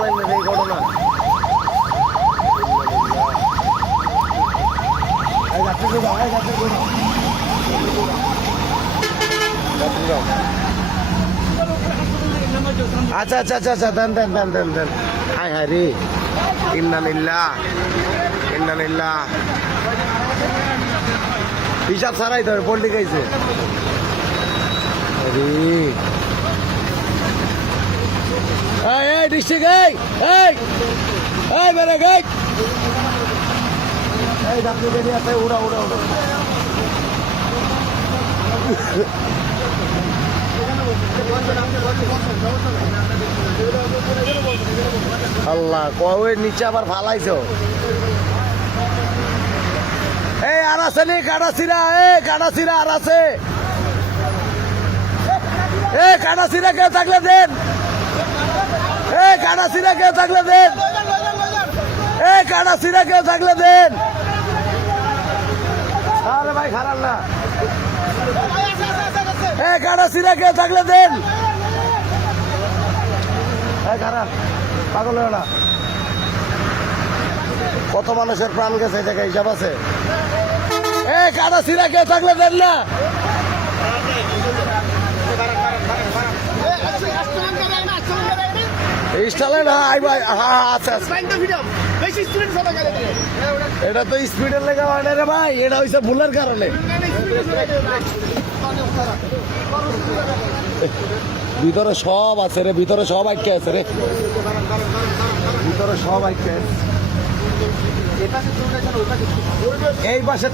লাইনের এই ঘটনা। আচ্ছা আচ্ছা আচ্ছা আচ্ছা দেন দেন দেন দেন দেন। হায় হায় রে, ইন্নালিল্লাহ ইন্নালিল্লাহ। হিসাব ছাড়াই তো পোল্ট্রি খাইছে। এই ডিস্ট্রিক্ট এই মেরে গাই এই যাত্রী বেরিয়ে আছে, উড়া উড়া উড়া। আল্লাহ কয় নিচে আবার ফালাইছো। এই আর আছে নি কাটাছিরা, কাটাছিরা আর আছে। কাটাছিরা কেউ থাকলে দেন, কাটাছিরা কেউ থাকলে দেন, কাটাছিরা কেউ থাকলে দেন। আরে ভাই খারাপ না, কাটাছিরা কেউ থাকলে দেন। খারাপ পাগল না, কত মানুষের প্রাণ গেছে এটা হিসাব আছে। কাটাছিরা কেউ থাকলে দেন না। এটা তো স্পিডের লেগে হয় না রে ভাই, এটা হয়েছে ভুলের কারণে। ভিতরে সব আছে রে, ভিতরে সব আটকে আছে রে, ভিতরে সব আটকে আছে। এই পাশের